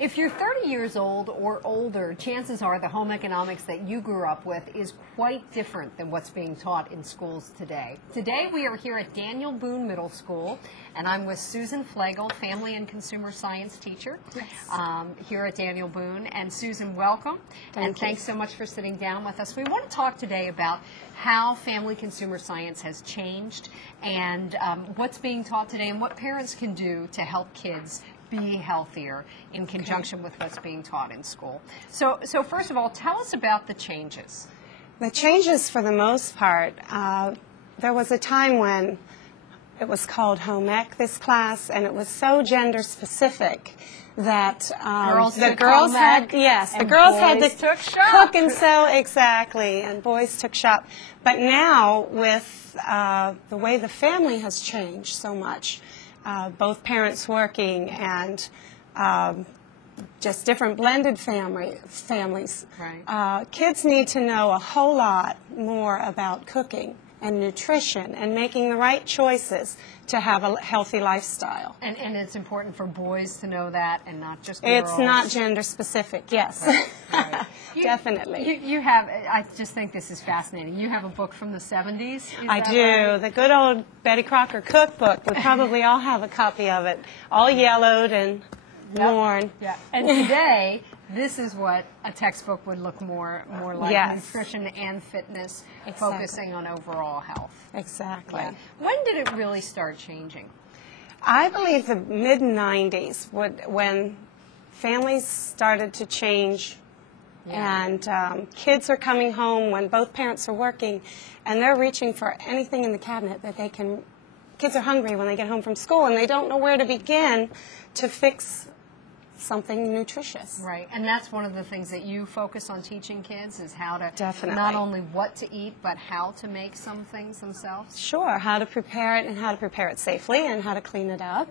If you're 30 years old or older, chances are the home economics that you grew up with is quite different than what's being taught in schools today. Today we are here at Daniel Boone Middle School, and I'm with Susan Flegel, Family and Consumer Science teacher, here at Daniel Boone. And Susan, welcome. Thanks so much for sitting down with us. We want to talk today about how family consumer science has changed and what's being taught today and what parents can do to help kids be healthier in conjunction with what's being taught in school. So first of all, tell us about the changes. The changes, for the most part, there was a time when it was called home ec, this class, and it was so gender specific that the girls had to cook and sew, exactly, and boys took shop. But now, with the way the family has changed so much, both parents working and just different blended families. Right. Kids need to know a whole lot more about cooking and nutrition and making the right choices to have a healthy lifestyle. And it's important for boys to know that and not just girls. It's not gender specific, yes. Right. Definitely. You have, I just think this is fascinating. You have a book from the 70s? I do. Right? The good old Betty Crocker cookbook. We probably all have a copy of it, all yellowed and worn. Yeah. And today, this is what a textbook would look more like, nutrition and fitness, focusing on overall health. Exactly. Yeah. When did it really start changing? I believe the mid-90s, when families started to change and kids are coming home when both parents are working and they're reaching for anything in the cabinet that they can. Kids are hungry when they get home from school and they don't know where to begin to fix something nutritious. Right, and that's one of the things that you focus on teaching kids is how to not only what to eat, but how to make some things themselves. Sure, how to prepare it and how to prepare it safely and how to clean it up.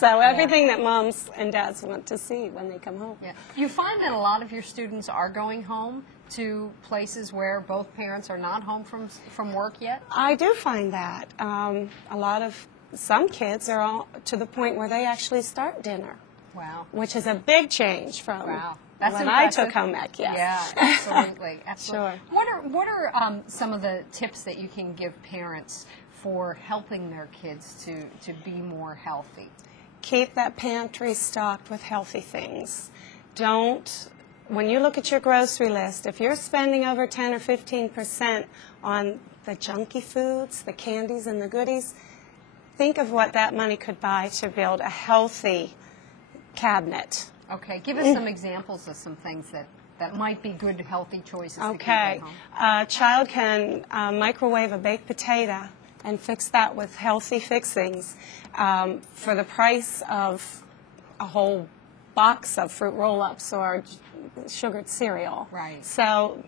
So everything that moms and dads want to see when they come home. Yeah. You find that a lot of your students are going home to places where both parents are not home from work yet? I do find that. Some kids are all to the point where they actually start dinner. Wow. Which is a big change from That's when impressive. I took home ec, yes. Yeah, absolutely. Sure. What are some of the tips that you can give parents for helping their kids to be more healthy? Keep that pantry stocked with healthy things. When you look at your grocery list, if you're spending over 10 or 15% on the junky foods, the candies and the goodies, think of what that money could buy to build a healthy cabinet. Okay, give us some examples of some things that might be good, healthy choices. Okay, a child can microwave a baked potato and fix that with healthy fixings for the price of a whole box of fruit roll-ups or sugared cereal. Right. So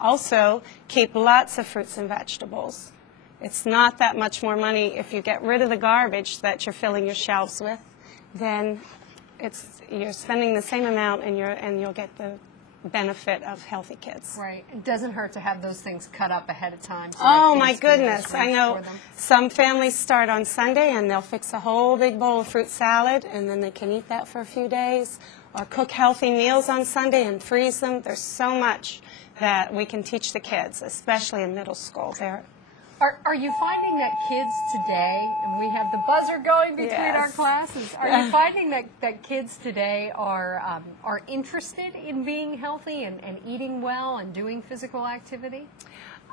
also keep lots of fruits and vegetables. It's not that much more money if you get rid of the garbage that you're filling your shelves with, then you're spending the same amount and you'll get the benefit of healthy kids. Right. It doesn't hurt to have those things cut up ahead of time. So oh my goodness. I know some families start on Sunday and they'll fix a whole big bowl of fruit salad and then they can eat that for a few days, or cook healthy meals on Sunday and freeze them. There's so much that we can teach the kids, especially in middle school. Are you finding that kids today, and we have the buzzer going between our classes, are you finding that kids today are interested in being healthy and eating well and doing physical activity?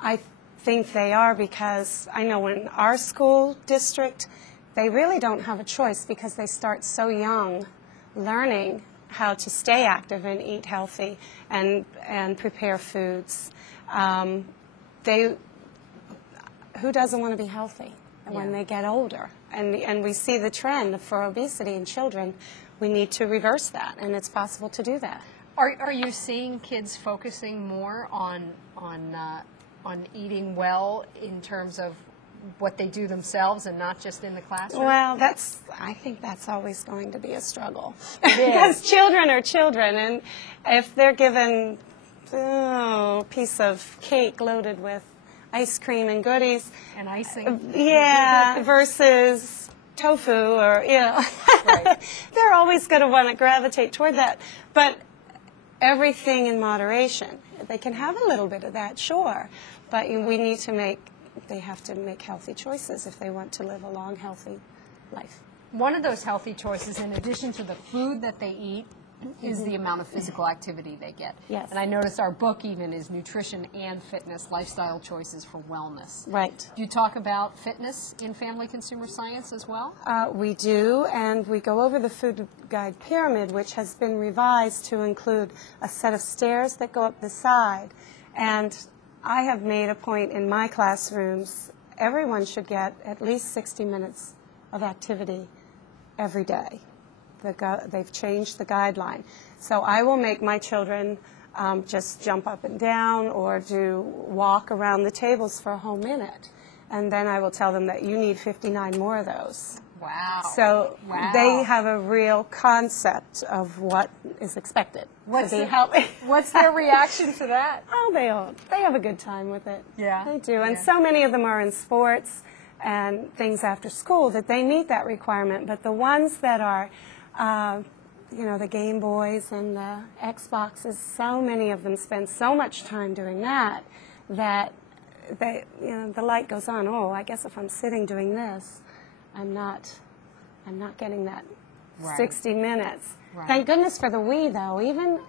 I think they are, because I know in our school district, they really don't have a choice because they start so young learning how to stay active and eat healthy and prepare foods. Who doesn't want to be healthy when they get older? And we see the trend for obesity in children. We need to reverse that, and it's possible to do that. Are you seeing kids focusing more on eating well in terms of what they do themselves and not just in the classroom? Well, I think that's always going to be a struggle. Because children are children, and if they're given a piece of cake loaded with ice cream and goodies. And icing. Yeah, versus tofu or, Right. they're always going to want to gravitate toward that. But everything in moderation. They can have a little bit of that, sure, but they have to make healthy choices if they want to live a long, healthy life. One of those healthy choices, in addition to the food that they eat, is the amount of physical activity they get. Yes. And I noticed our book even is Nutrition and Fitness, Lifestyle Choices for Wellness. Right. Do you talk about fitness in Family Consumer Science as well? We do, and we go over the food guide pyramid, which has been revised to include a set of stairs that go up the side. And I have made a point in my classrooms, everyone should get at least 60 minutes of activity every day. They've changed the guideline. So I will make my children just jump up and down or walk around the tables for a whole minute. And then I will tell them that you need 59 more of those. Wow. So wow. They have a real concept of what is expected to be healthy. What's their reaction to that? Oh, they have a good time with it. Yeah. They do. And yeah. so many of them are in sports and things after school that they meet that requirement. But the ones that are the Game Boys and the Xboxes, so many of them spend so much time doing that the light goes on. Oh, I guess if I'm sitting doing this, I'm not getting that right. 60 minutes. Right. Thank goodness for the Wii, though. Even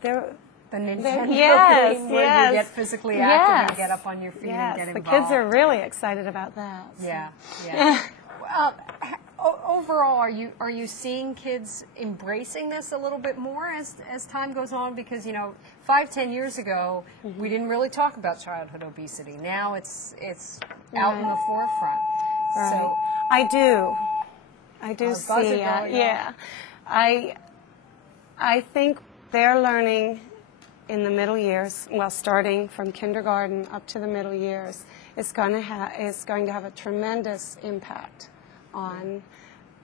the Nintendo yes, game where yes. you get physically active and get up on your feet and get involved. The kids are really excited about that. So. Yeah. Overall, are you seeing kids embracing this a little bit more as time goes on? Because 5-10 years ago, we didn't really talk about childhood obesity. Now it's out in the forefront. Right. So I do see. I think they're learning in the middle years. Well, starting from kindergarten up to the middle years, is going to have a tremendous impact on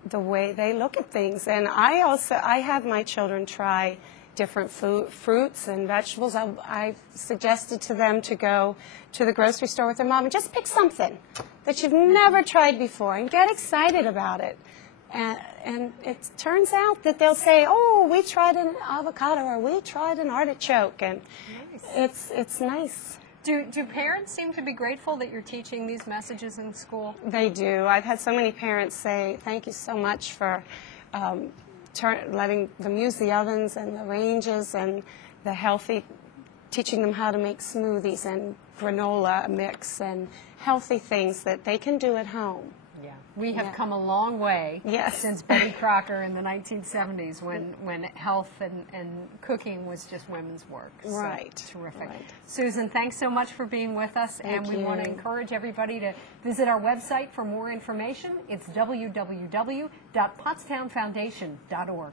the way they look at things. And I have my children try different fruits and vegetables. I've suggested to them to go to the grocery store with their mom and just pick something that you've never tried before and get excited about it. And it turns out that they'll say, oh, we tried an avocado or we tried an artichoke. And nice. It's nice. Do parents seem to be grateful that you're teaching these messages in school? They do. I've had so many parents say, thank you so much for letting them use the ovens and the ranges and the healthy, teaching them how to make smoothies and granola mix and healthy things that they can do at home. Yeah, we have come a long way since Betty Crocker in the 1970s when health and cooking was just women's work. Right. So, terrific. Right. Susan, thanks so much for being with us. Thank we you. want to encourage everybody to visit our website for more information. It's www.pottstownfoundation.org.